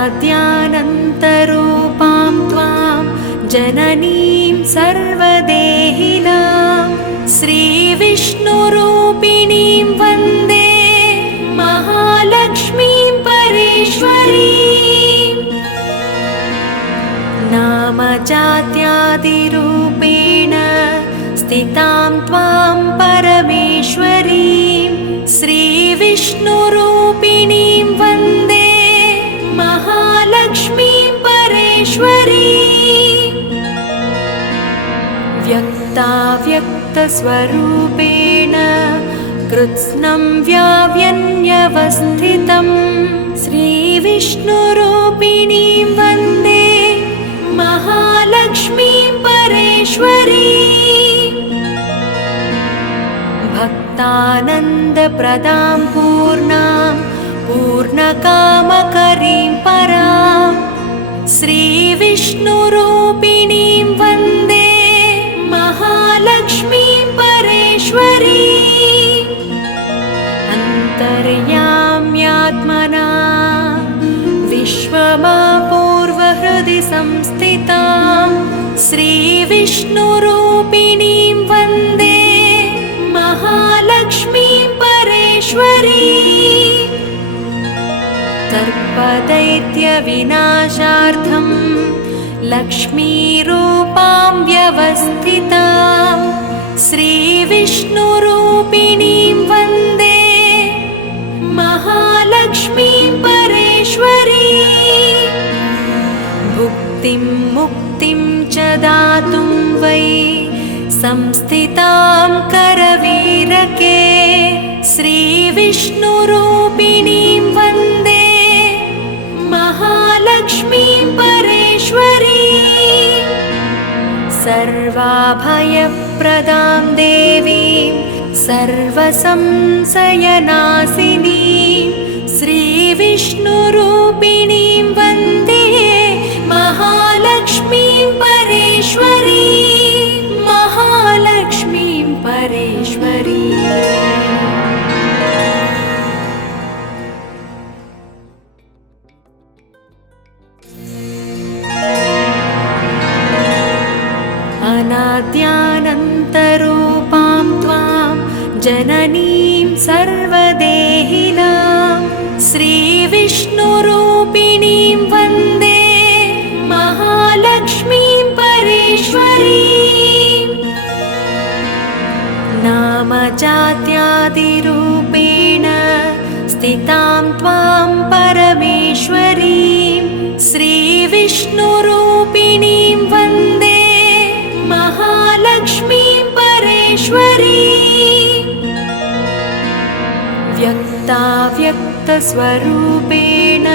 अनाद्यानन्तरूपां त्वां जननीं सर्वदेहिनां श्रीविष्णुरूपिणीं वन्दे महालक्ष्मीं परेश्वरीं। नामजात्यादिरूपेण स्थितां त्वां परमेश्वरीं श्रीविष्णुरूपिणीं वन्दे महालक्ष्मीं परेश्वरीं। व्यक्ताव्यक्तस्वरूपेण कृत्स्नं व्याव्यन्यवस्थितं श्रीविष्णुरूपिणीं वन्दे महालक्ष्मीं परेश्वरीं। भक्तानन्दप्रदां पूर्णां पूर्णकामकरीं परां श्रीविष्णुरूपिणीं वन्दे महालक्ष्मीं परेश्वरीं। अन्तर्याम्यात्मना विश्वमापूर्वहृदि संस्थितां श्रीविष्णुरूपिणीं वन्दे महालक्ष्मीं परेश्वरीं। सर्पदैत्यविनाशार्थं लक्ष्मीरूपां व्यवस्थितां श्रीविष्णुरूपिणीं वन्दे महालक्ष्मीं परेश्वरीं। भुक्तिं मुक्तिं च दातुं वै संस्थितां करवीरके श्रीविष्णुरूपिणीं वन्दे महालक्ष्मीं परेश्वरीं। सर्वाभयप्रदां देवीं सर्वसंशयनाशिनीं श्रीविष्णुरूपिणीं वन्दे महालक्ष्मीं परेश्वरीं। महालक्ष्मीं परेश्वरीं। अनाद्यानन्तरूपां त्वां जननीं सर्वदेहिनां श्रीविष्णुरूपिणीं वन्दे महालक्ष्मीं परेश्वरीं। नामजात्यादिरूपेण स्थितां त्वां परमेश्वरीं श्रीविष्णुरूपिणीं वन्दे महालक्ष्मीं परेश्वरीं। व्यक्ताव्यक्तस्वरूपेण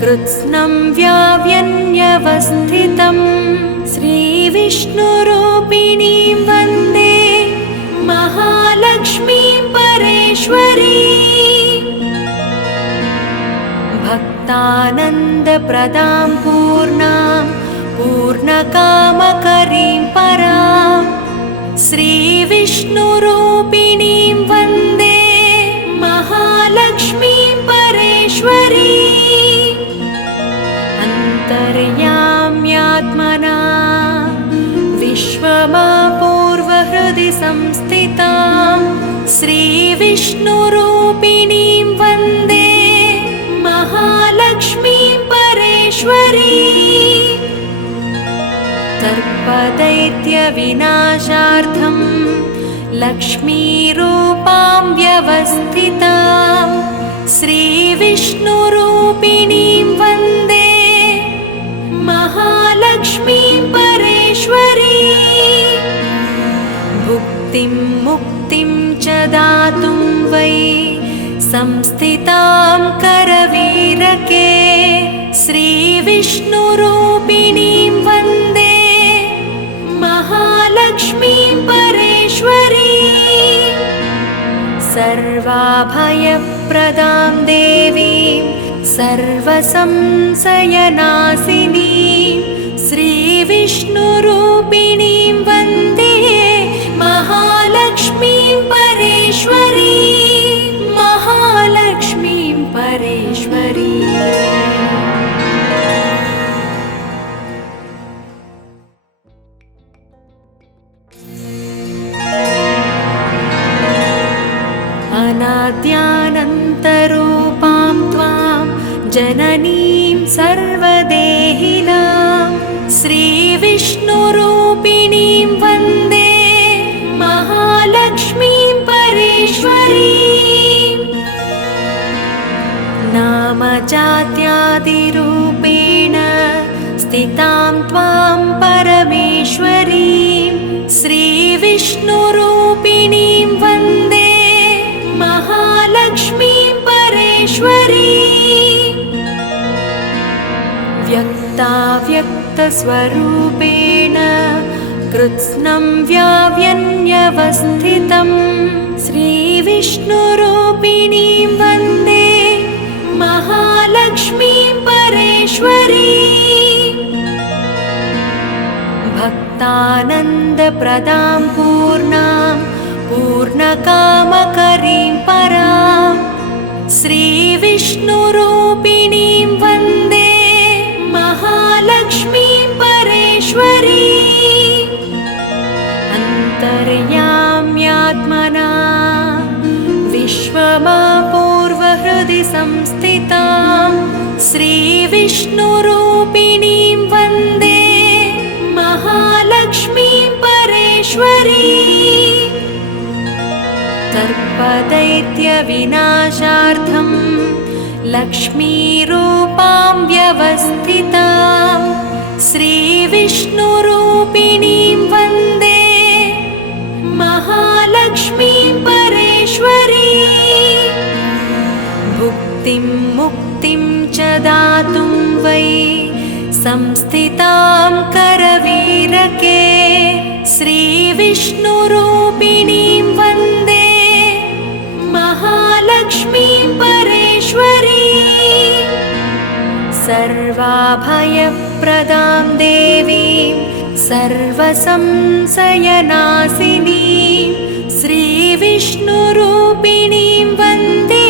कृत्स्नं व्याव्यन्यवस्थितं श्रीविष्णुरूपिणीं वन्दे महालक्ष्मीं परेश्वरीं। भक्तानन्दप्रदां पूर्णां पूर्णकामकरीं परां श्रीविष्णुरूपिणीं वन्दे महालक्ष्मीं परेश्वरीं। अन्तर्याम्यात्मना विश्वमापूर्वहृदि संस्थितां श्रीविष्णुरूपिणीं वन्दे महालक्ष्मीं परेश्वरीं। सर्पदैत्यविनाशार्थं लक्ष्मीरूपां व्यवस्थितां श्रीविष्णुरूपिणीं वन्दे महालक्ष्मीं परेश्वरीं। भुक्तिं मुक्तिं च दातुं वै संस्थितां करवीरके श्रीविष्णुरूपिणीं वन्दे महालक्ष्मीं परेश्वरीं। सर्वाभयप्रदां देवीं सर्वसंशयनाशिनीं श्रीविष्णुरूपिणीं वन्दे महालक्ष्मीं परेश्वरीं। महालक्ष्मीं परेश्वरीं। अनाद्यानन्तरूपां त्वां जननीं सर्वदेहिनां श्रीविष्णुरूपिणीं वन्दे महालक्ष्मीं परेश्वरीम्। नामजात्यादिरूपेण स्थितां त्वां परमेश्वरीं श्रीविष्णुरूपिणीं वन्दे महालक्ष्मीं परेश्वरीम्। व्यक्ताव्यक्तस्वरूपेण कृत्स्नं व्याव्यन्यवस्थितं श्रीविष्णुरूपिणीं वन्दे महालक्ष्मीं परेश्वरीम्। भक्तानन्दप्रदां पूर्णां पूर्णकामकरीं परां श्रीविष्णुरूपिणीं वन्दे महालक्ष्मीं परेश्वरीम्। अन्तर्याम्यात्मना विश्वमापूर्वहृदि संस्थितां श्रीविष्णुरूपिणीं वन्दे महालक्ष्मीं परेश्वरीम्। सर्पदैत्यविनाशार्थं लक्ष्मीरूपां व्यवस्थितां श्रीविष्णुरूपिणीं वन्दे महालक्ष्मीं परेश्वरीम्। भुक्तिं मुक्तिं च दातुं वै संस्थितां करवीरके श्रीविष्णुरूपिणीं वन्दे महालक्ष्मीं परेश्वरीम्। सर्वाभयप्रदां देवीं सर्वसंशयनाशिनीं श्रीविष्णुरूपिणीं वन्दे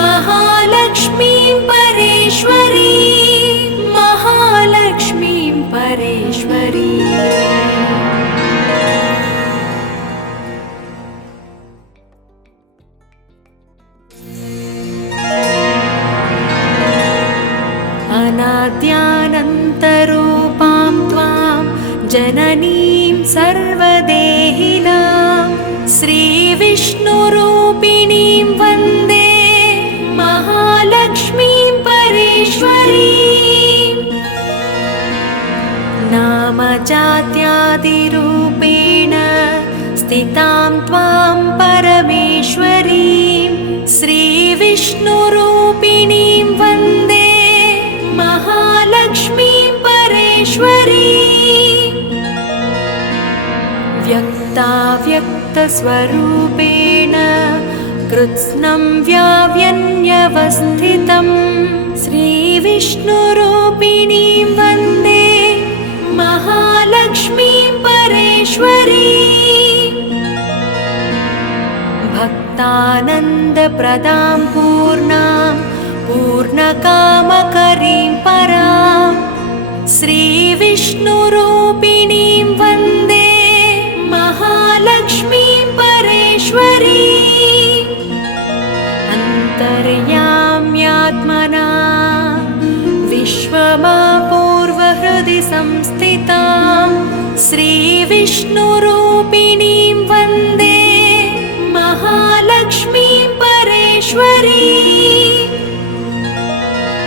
महालक्ष्मीं परेश्वरीं। महालक्ष्मीं परेश्वरीम्। अनाद्यानन्तरूपां त्वां जननीं सर्वदेहिनां श्रीविष्णुरूपिणीं वन्दे महालक्ष्मीं परेश्वरीम्। नामजात्यादिरूपेण स्थितां त्वां परमेश्वरीं श्रीविष्णुरूपिणीं वन्दे महालक्ष्मीं परेश्वरीम्। व्यक्ताव्यक्तस्वरूपेण कृत्स्नं व्याव्यन्यवस्थितं श्रीविष्णुरूपिणीं वन्दे महालक्ष्मीं परेश्वरीम्। भक्तानन्दप्रदां पूर्णां पूर्णकामकरीं परां श्रीविष्णुरूपिणीं वन्दे महालक्ष्मीं परेश्वरीम्। अन्तर्याम्यात्मना विश्वमापूर्वहृदि संस्थितां श्रीविष्णुरूपिणीं वन्दे महालक्ष्मीं परेश्वरीम्।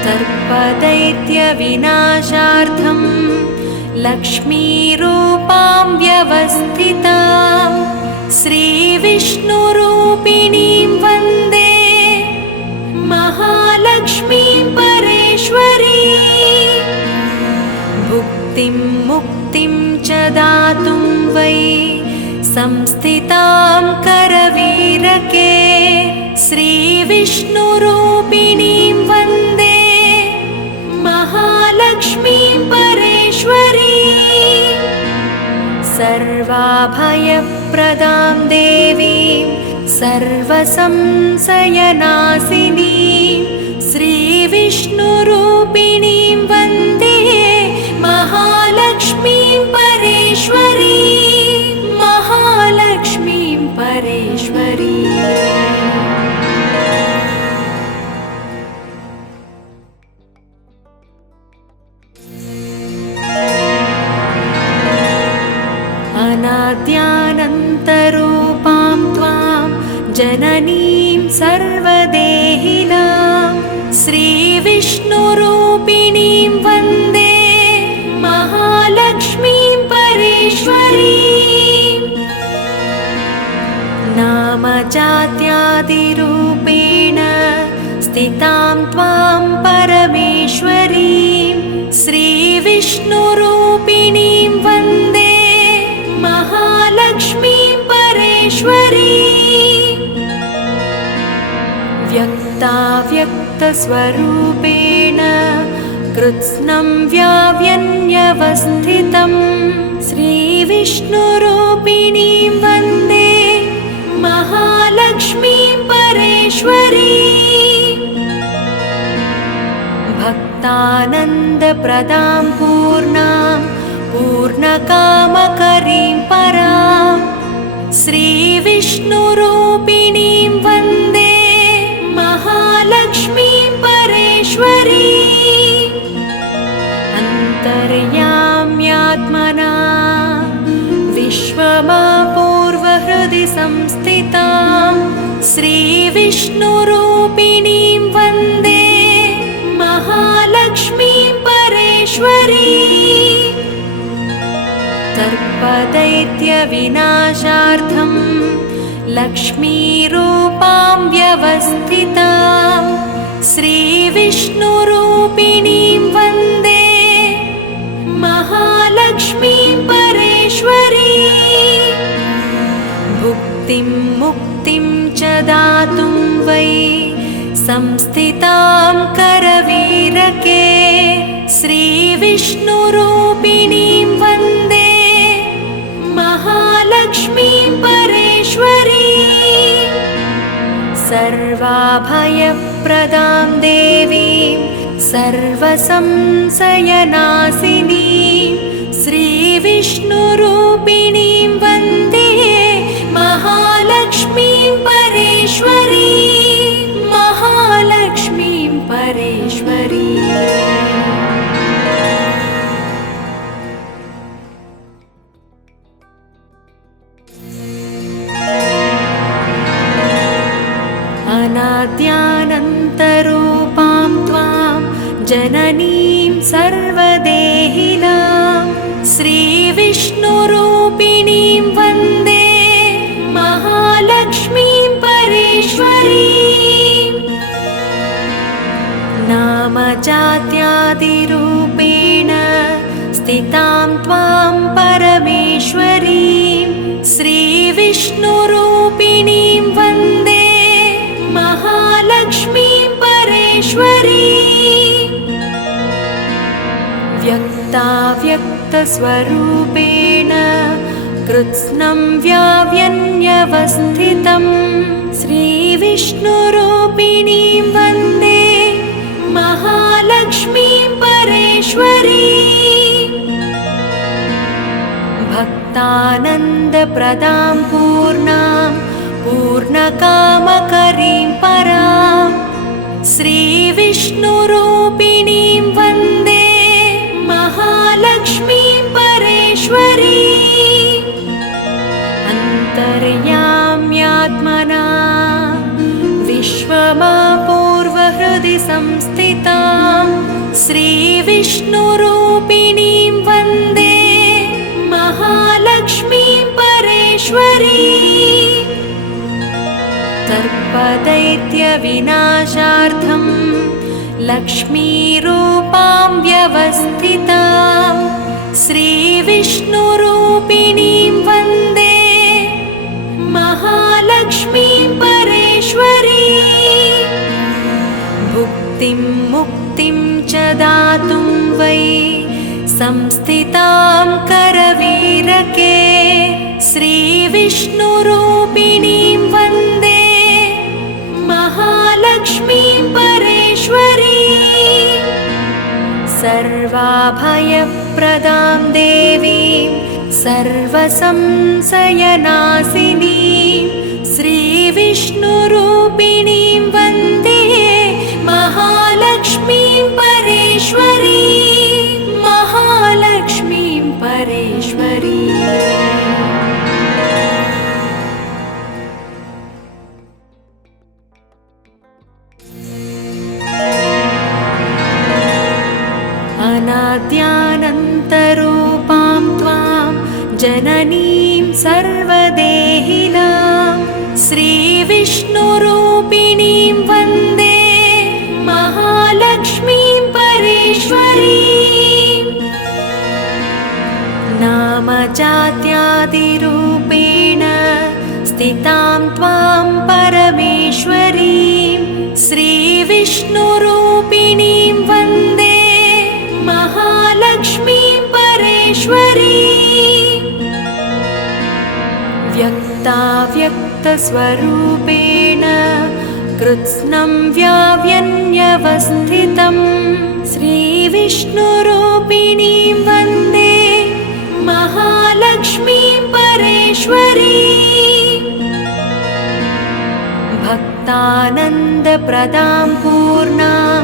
सर्पदैत्यविनाशार्थं लक्ष्मीरूपां व्यवस्थितां श्रीविष्णुरूपिणीं वन्दे महालक्ष्मीं परेश्वरीम्। भुक्तिं मुक्तिं च दातुं वै संस्थितां करवीरके श्रीविष्णुरूपिणीं वन्दे महालक्ष्मीं परेश्वरीम्। सर्वाभयप्रदां देवीं सर्वसंशयनाशिनीं श्रीविष्णुरूपिणीं वन्दे महालक्ष्मीं परेश्वरीम्। महालक्ष्मीं परेश्वरीम्। श्रीविष्णुरूपिणीं वन्दे महालक्ष्मीं परेश्वरीं नामजात्यादिरूपेण स्थितां त्वां परमेश्वरीं श्रीविष्णुरूपिणीं वन्दे महालक्ष्मीं परेश्वरीं व्यक्ताव्यक्तस्वरूपेण कृत्स्नं व्याव्यन्यवस्थितं श्रीविष्णुरूपिणीं वन्दे महालक्ष्मीं परेश्वरीं भक्तानन्दप्रदां पूर्णां पूर्णकामकरीं परां श्रीविष्णुरूपिणीं वन्दे महालक्ष्मीं परेश्वरीं अन्तर्याम्यात्मना विश्वमापूर्वहृदि संस्थितां श्रीविष्णुरूपिणीं वन्दे महालक्ष्मीं परेश्वरीं सर्पदैत्यविनाशार्थं लक्ष्मीरूपां व्यवस्थितां श्रीविष्णुरूपिणीं वन्दे महालक्ष्मीं परेश्वरीं भुक्तिं मुक्तिं च दातुं वै संस्थितां करवीरके श्रीविष्णुरूपिणीं वन्दे महालक्ष्मीं परेश्वरीं सर्वाभयप्रदां देवीं सर्वसंशयनाशिनीं श्रीविष्णुरूपिणीं वन्दे महालक्ष्मीं परेश्वरीं महालक्ष्मीं परेश्वरीं अनाद्यानन्तरूपां त्वां जननीं सर्वदेहिनां श्रीविष्णुरूपिणीं वन्दे महालक्ष्मीं परेश्वरीं नामजात्यादिरूपेण स्थितां त्वां परमेश्वरीं श्रीविष्णुरूपिणीं वन्दे महालक्ष्मीं परेश्वरीं व्यक्ताव्यक्तस्वरूपेण कृत्स्नं व्याव्यन्यवस्थितं श्रीविष्णुरूपिणीं वन्दे महालक्ष्मीं परेश्वरीं भक्तानन्दप्रदां पूर्णां पूर्णकामकरीं परां श्रीविष्णुरूपिणीं वन्दे महालक्ष्मीं परेश्वरीं अन्तर्याम्यात्मना विश्वमापूर्वहृदि संस्थितां श्रीविष्णुरूपिणीं वन्दे महालक्ष्मीं परेश्वरीं सर्पदैत्यविनाशार्थं लक्ष्मीरूपां व्यवस्थितां श्रीविष्णुरूपिणीं वन्दे महालक्ष्मीं परेश्वरीं भुक्तिं मुक्तिं च दातुं वै संस्थितां करवीरके श्रीविष्णुरूपिणीं वन्दे महालक्ष्मीं परेश्वरीं सर्वाभयप्रदां देवीं सर्वसंशयनाशिनीं श्रीविष्णुरूपिणीं वन्दे महालक्ष्मीं परेश्वरीं महालक्ष्मीं परेश्वरीं अनाद्यानन्तरूपां त्वां जननीं सर्वदेहिनां श्रीविष्णुरूपिणीं वन्दे महालक्ष्मीं परेश्वरीम्। नामजात्यादिरूपेण स्थितां त्वां परमेश्वरीं श्रीविष्णुरूपिणीं वन्दे महालक्ष्मीं परेश्वरीम्। व्यक्ताव्यक्तस्वरूपेण कृत्स्नं व्याव्यन्यवस्थितं श्रीविष्णुरूपिणीं वन्दे महालक्ष्मीं परेश्वरीम्। भक्तानन्दप्रदां पूर्णां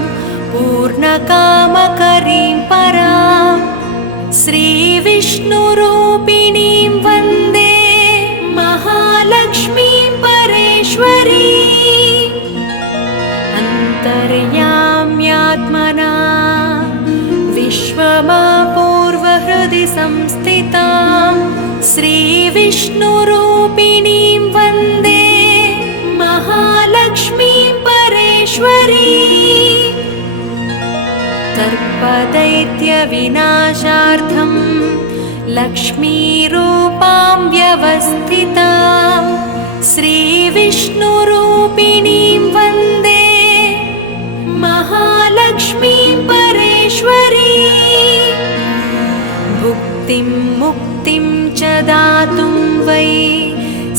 पूर्णकामकरीं परां श्रीविष्णुरूपिणीं वन्दे महालक्ष्मीं परेश्वरीम्। अन्तर्याम्यात्मना विश्वमापूर्वहृदि संस्थितां श्रीविष्णुरूपिणीं वन्दे महालक्ष्मीं परेश्वरीम्। सर्पदैत्यविनाशार्थं लक्ष्मीरूपां व्यवस्थितां श्रीविष्णुरूपिणीं वन्दे महालक्ष्मीं परेश्वरीम्। भुक्तिं मुक्तिं च दातुं वै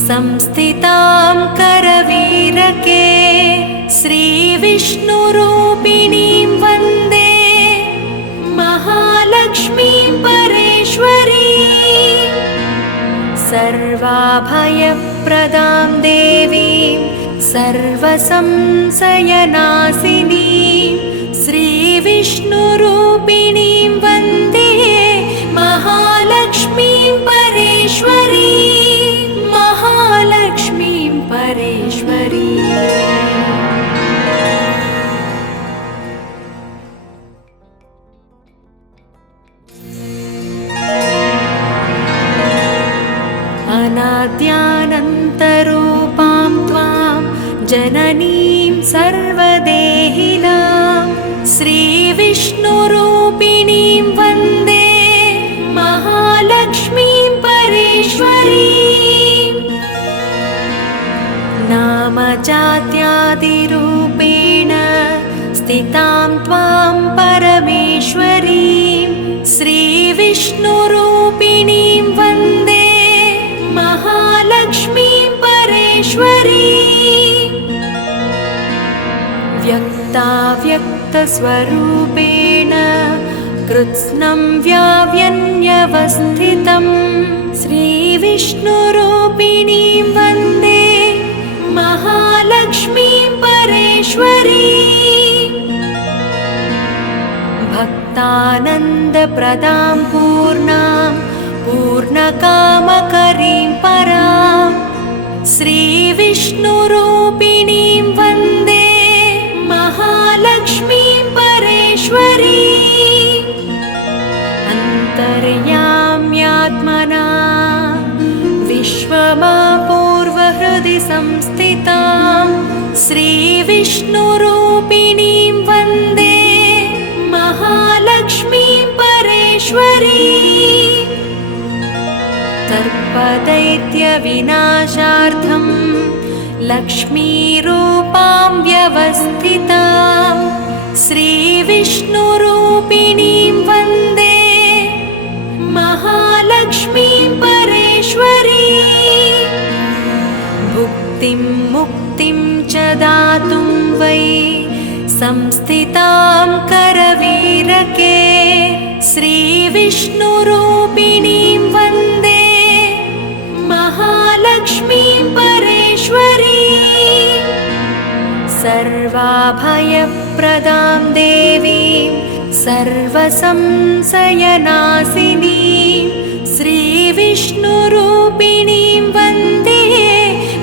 संस्थितां करवीरके श्रीविष्णुरूपिणीं वन्दे महालक्ष्मीं परेश्वरीम्। सर्वाभयप्रदां देवीं सर्वसंशयनाशिनीं श्रीविष्णुरूपिणीं वन्दे महालक्ष्मीं परेश्वरीम्। महालक्ष्मीं परेश्वरीम्। अनाद्यानन्तरूपां त्वां जननीं सर्वदेहिनां श्रीविष्णुरूपिणीं वन्दे महालक्ष्मीं परेश्वरीम्। नामजात्यादिरूपेण स्थितां त्वां परमेश्वरीं श्रीविष्णुरूपिणीं वन्दे महालक्ष्मीं परेश्वरीम्। व्यक्ताव्यक्तस्वरूपेण कृत्स्नं व्याव्यन्यवस्थितं श्रीविष्णुरूपिणीं वन्दे महालक्ष्मीं परेश्वरीम्। भक्तानन्दप्रदां पूर्णां पूर्णकामकरीं परां श्रीविष्णुरूपिणीं वन्दे महालक्ष्मीं परेश्वरीम्। अन्तर्याम्यात्मना विश्वमापूर्वहृदि संस्थितां श्रीविष्णुरूपिणीं वन्दे महालक्ष्मीं परेश्वरीम्। सर्पदैत्यविनाशार्थं लक्ष्मीरूपां व्यवस्थितां श्रीविष्णुरूपिणीं वन्दे महालक्ष्मीं परेश्वरीम्। भुक्तिं मुक्तिं च दातुं वै संस्थितां करवीरके श्रीविष्णुरूपिणीं वन्दे महालक्ष्मीं परेश्वरीम्। सर्वाभयप्रदां देवीं सर्वसंशयनाशिनीं श्रीविष्णुरूपिणीं वन्दे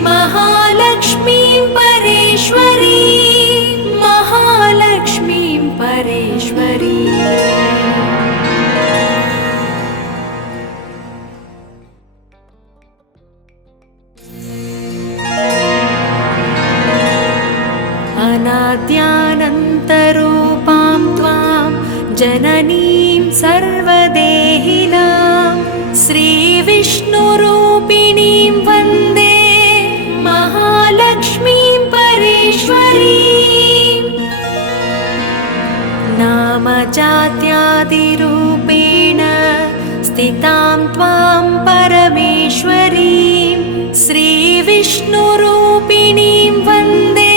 महालक्ष्मीं परेश्वरीम्। महालक्ष्मीं परेश्वरीम्। अनाद्यानन्तरूपां त्वां जननीं सर्वदेहिनां श्रीविष्णुरूपिणीं वन्दे महालक्ष्मीं परेश्वरीं। नामजात्यादिरूपेण स्थितां त्वां परमेश्वरीं श्रीविष्णुरूपिणीं वन्दे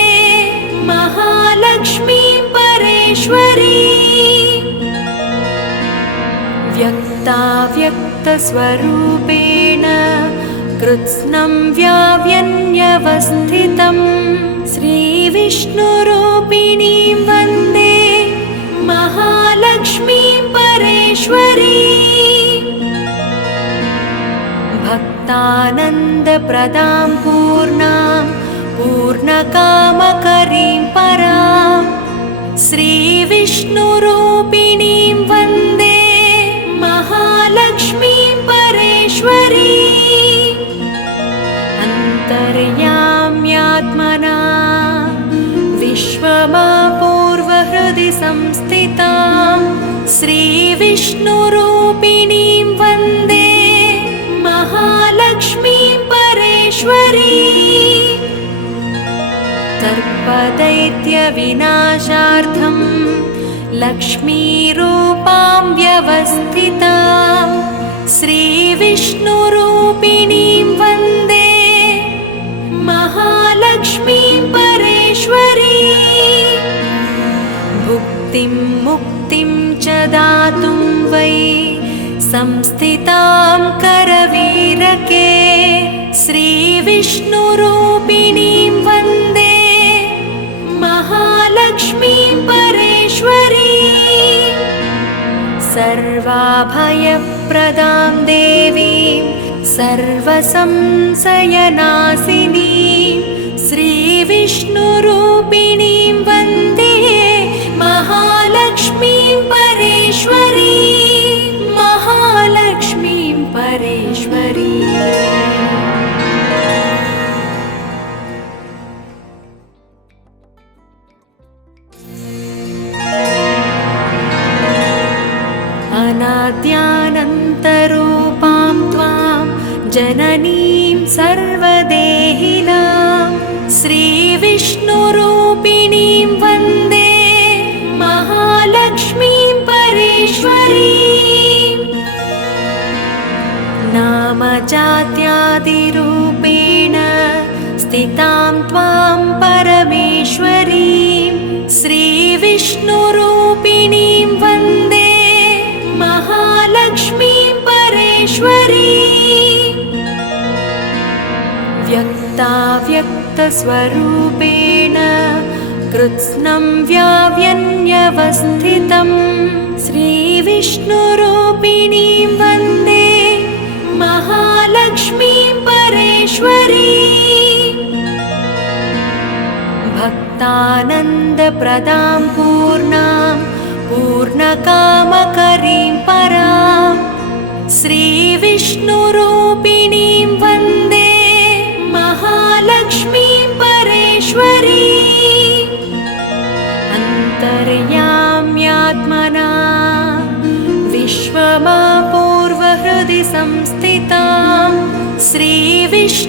महालक्ष्मीं परेश्वरीं। व्यक्ताव्यक्तस्वरूपेण कृत्स्नं व्याव्यन्यवस्थितं श्रीविष्णुरूपिणीं वन्दे महालक्ष्मीं परेश्वरीं। भक्तानन्दप्रदां पूर्णां पूर्णकामकरीं परां श्रीविष्णुरूपिणीं वन्दे महालक्ष्मीं परेश्वरीं। अन्तर्याम्यात्मना विश्वमापूर्वहृदि संस्थितां श्रीविष्णुरूपिणीं वन्दे महालक्ष्मीं परेश्वरीं। सर्पदैत्यविनाशार्थं लक्ष्मीरूपां व्यवस्थितां श्रीविष्णुरूपिणीं वन्दे महालक्ष्मीं परेश्वरीं। भुक्तिं मुक्तिं च दातुं वै संस्थितां करवीरके श्रीविष्णुरूपिणीं वन्दे महालक्ष्मीं परेश्वरीं। सर्वाभयप्रदां देवीं सर्वसंशयनाशिनीं श्रीविष्णुरूपिणीं वन्दे महालक्ष्मीं परेश्वरीं। महालक्ष्मीं परेश्वरीं। अनाद्यानन्तरूपां त्वां जननीं सर्वदेहिनां श्रीविष्णुरूपिणीं वन्दे महालक्ष्मीं परेश्वरीं। नामजात्यादिरूपेण स्थितां त्वां परमेश्वरीं श्रीविष्णुरूपिणीं वन्दे महालक्ष्मीं परेश्वरीं। व्यक्ताव्यक्तस्वरूपेण कृत्स्नं व्याव्यन्यवस्थितं श्रीविष्णुरूपिणीं वन्दे महालक्ष्मीं परेश्वरीं। भक्तानन्दप्रदां पूर्णां पूर्णकामकरीं परां श्रीविष्णुरूपिणीं वन्दे महालक्ष्मीं परेश्वरीं। अन्तर्याम्यात्मना विश्वमापूर्वहृदि संस्थितां श्रीविष्णुरूपिणीं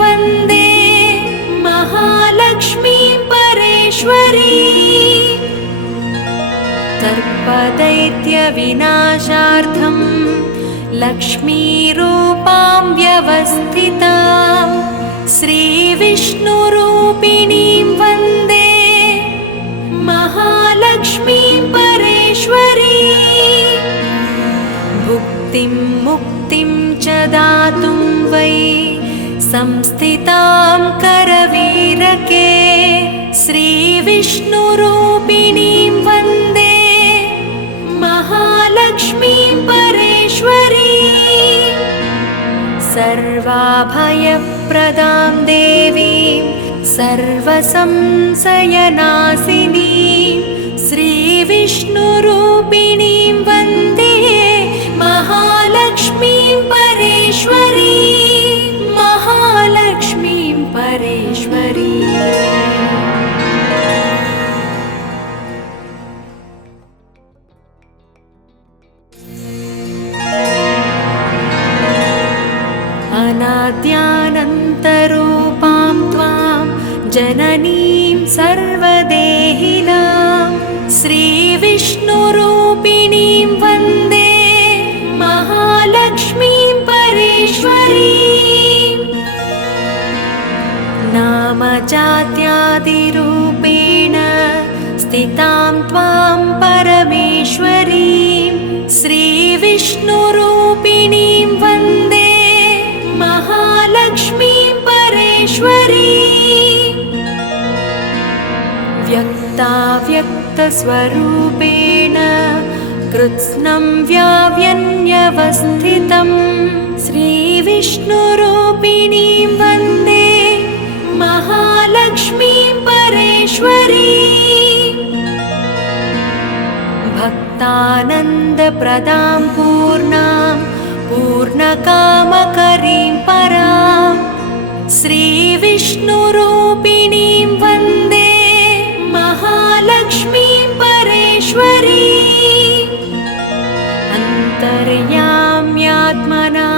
वन्दे महालक्ष्मीं परेश्वरीं। सर्पदैत्यविनाशार्थं लक्ष्मीरूपां व्यवस्थितां श्रीविष्णुरूपिणीं वन्दे महालक्ष्मीं परेश्वरीं। भुक्तिं मुक्तिं च दातुं वै संस्थितां करवीरके श्रीविष्णुरूपिणीं वन्दे महालक्ष्मीं परेश्वरीं। सर्वाभयप्रदां देवीं सर्वसंशयनाशिनीं श्रीविष्णुरूपिणीं वन्दे महालक्ष्मीं परेश्वरीं। महालक्ष्मीं परेश्वरीं। श्रीविष्णुरूपिणीं वन्दे महालक्ष्मीं परेश्वरीं नामजात्यादिरूपेण स्थितां त्वां परमेश्वरीं श्रीविष्णुरूपिणीं वन्दे महालक्ष्मीं परेश्वरीं व्यक्ताव्यक्तस्वरूपेण कृत्स्नं व्याव्यन्यवस्थितं श्रीविष्णुरूपिणीं वन्दे महालक्ष्मीं परेश्वरीं भक्तानन्दप्रदां पूर्णां पूर्णकामकरीं परां श्रीविष्णुरूपिणीं वन्दे महालक्ष्मीं परेश्वरीं अन्तर्याम्यात्मना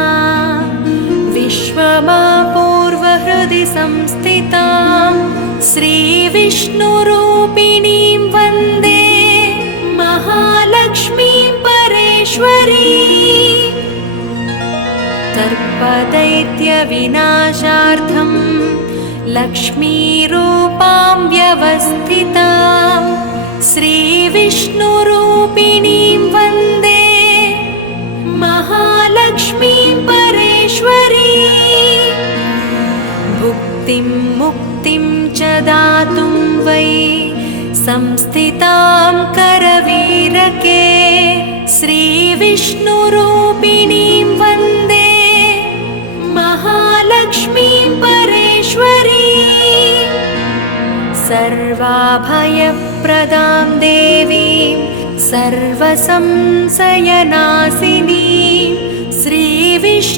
विश्वमापूर्वहृदि संस्थितां श्रीविष्णुरूपिणीं वन्दे महालक्ष्मीं परेश्वरीं सर्पदैत्यविनाशार्थं लक्ष्मीरूपां व्यवस्थितां श्रीविष्णुरूपिणीं वन्दे महालक्ष्मीं परेश्वरीं भुक्तिं मुक्तिं च दातुं वै संस्थितां करवीरके श्रीविष्णुरूपिणीं वन्दे महालक्ष्मीं परेश्वरीं सर्वाभयप्रदां देवीं सर्वसंशयनाशिनीं श्रीविष्णुरूपिणीं